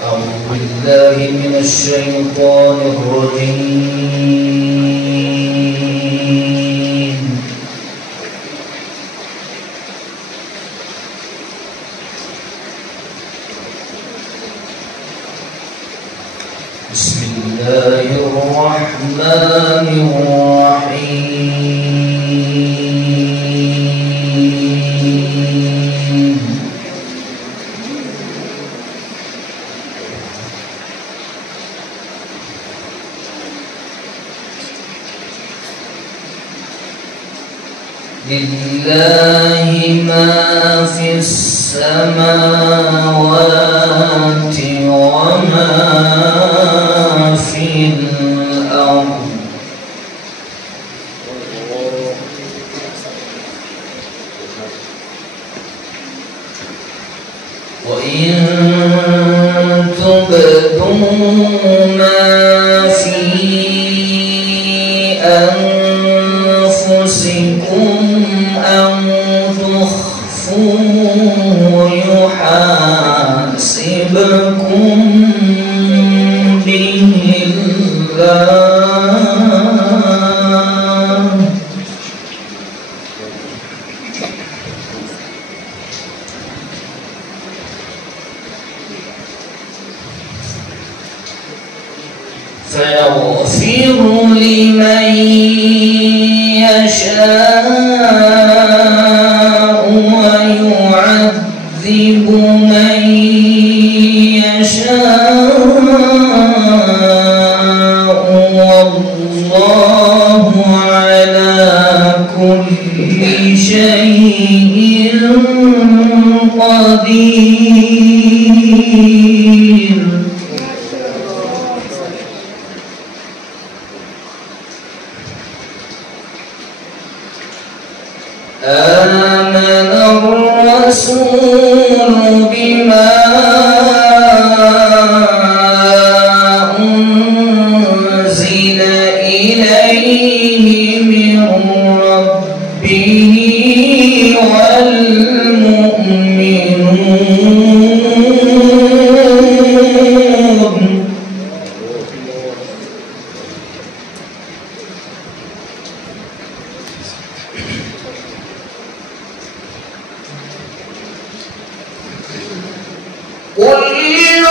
أعوذ بالله من الشيطان الرجيم. بسم الله الرحمن الرحيم. لله ما في السماوات وما في الأرض. وإن تبدوا ما في أنفسكم أو تخفوه يحاسبكم به الله. فيغفر لمن يشاء ويعذب من يشاء، والله على كل شيء قدير. آمن الرسول بما أنزل إليه من ربه والمؤمنون. كل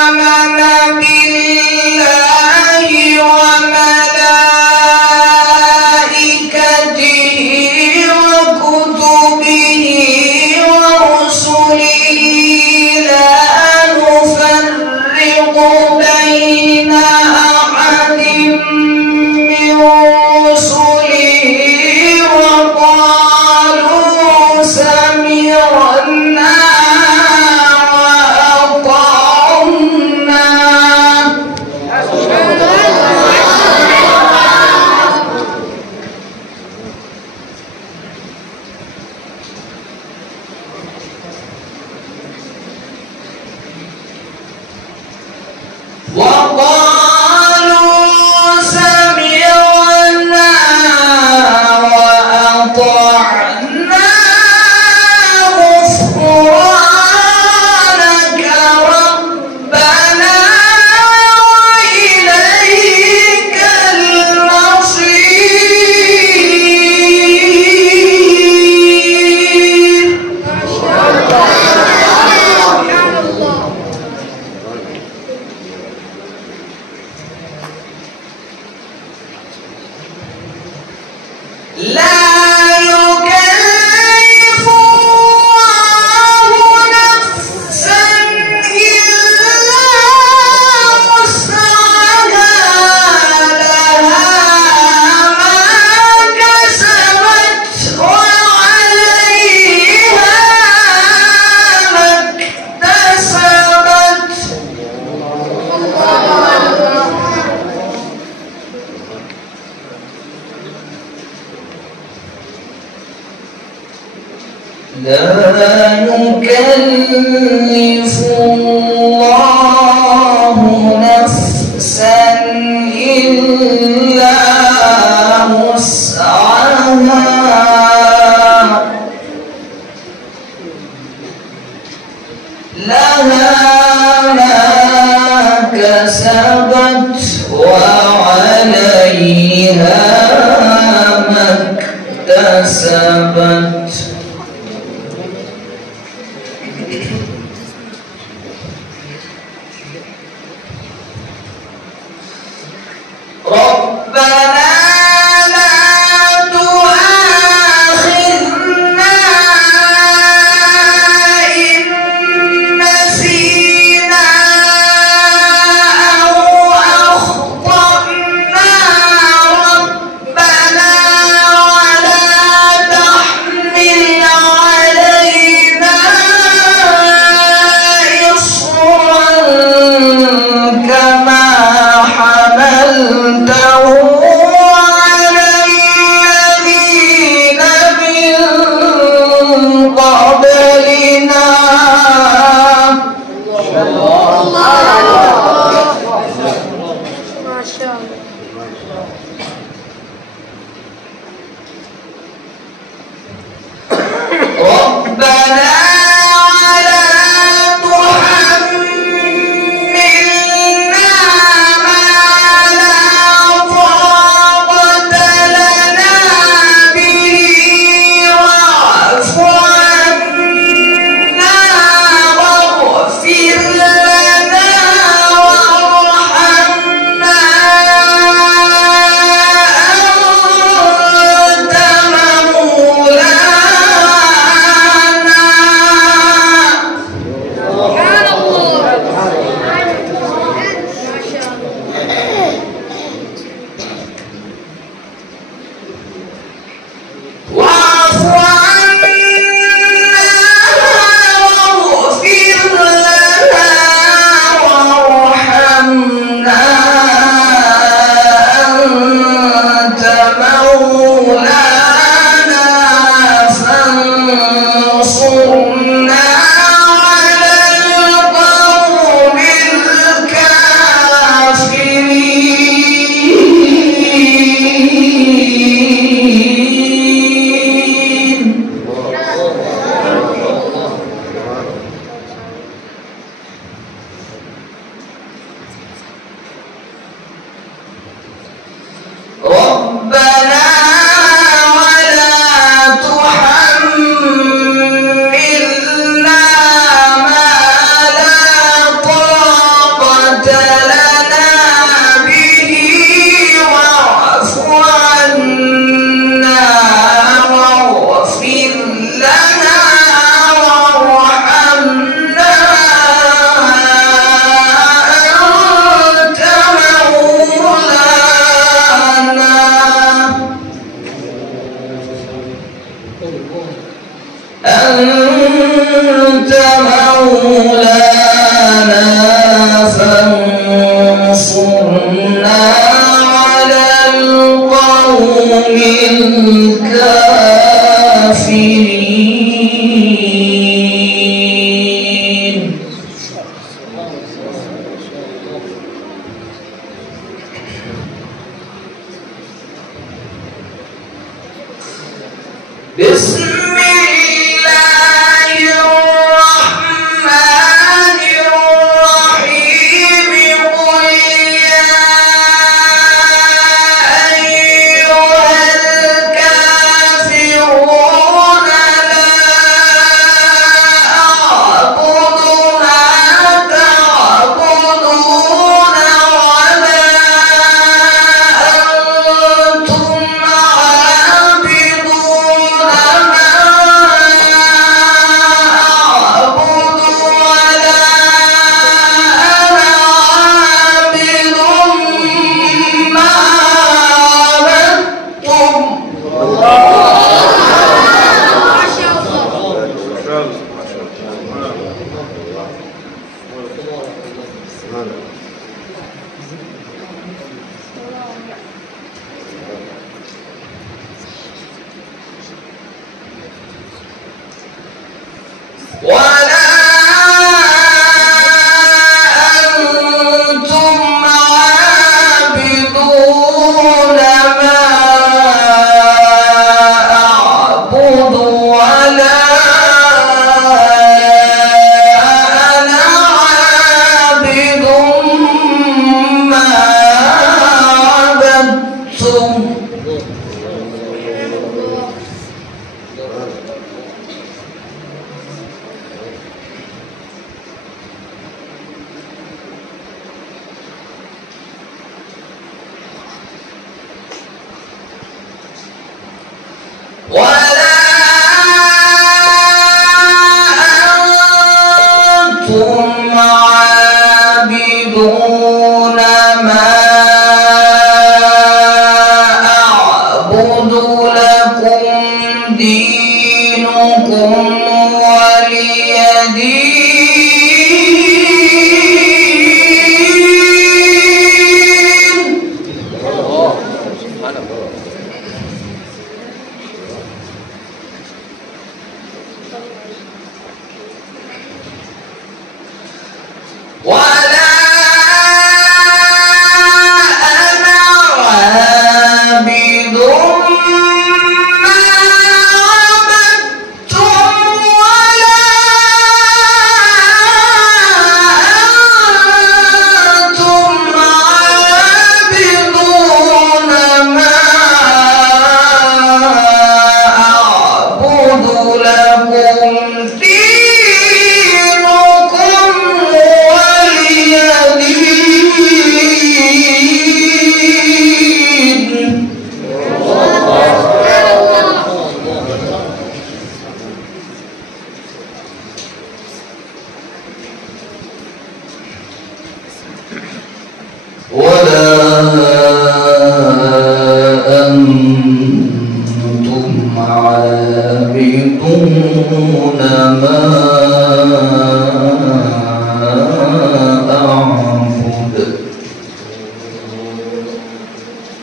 آمن بالله وملائكته وكتبه ورسله لا نفرق بين أحد من رسله وقالوا سمعنا لا يكلف الله نفسا إلا وسعها. لها اكتسبت وعليها ما اكتسبت. ربنا أنت مولانا فانصرنا على القوم الكافرين. بسم الله الرحمن الرحيم. قل يا أيها الكافرون لا أعبد ما تعبدون ولا أنتم عابدون ما أعبد ولا أنا عابد ما عبدتم. ولا أنتم عابدون ما أعبد ولا أنا عابد عابدون ما أعبد لكم دينكم ولي دين.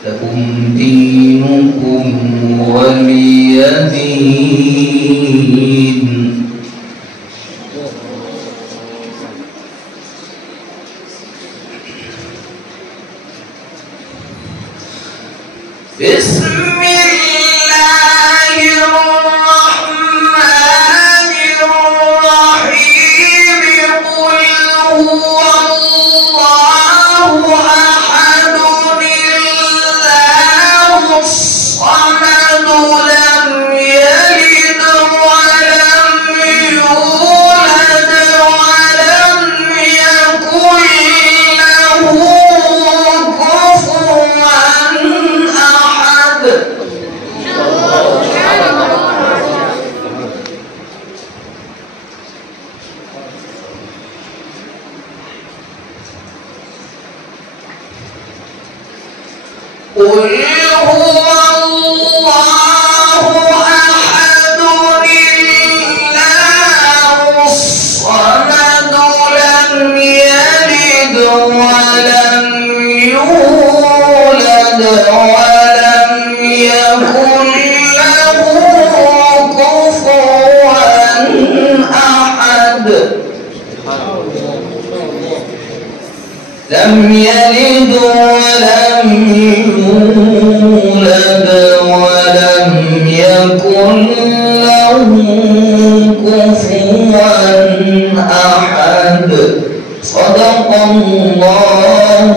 لكم دينكم ولي دين. بسم الله الرحمن الرحيم. قل هو الله أحد الله الصمد لم يلد ولم يولد ولم يكن له كفوا أحد. قل هو الله أحد الله الصمد لم يلد ولم يولد ولم يكن له كفوا أحد. لم يلد ولم يولد ولم يكن له كفوا أحد. صدق الله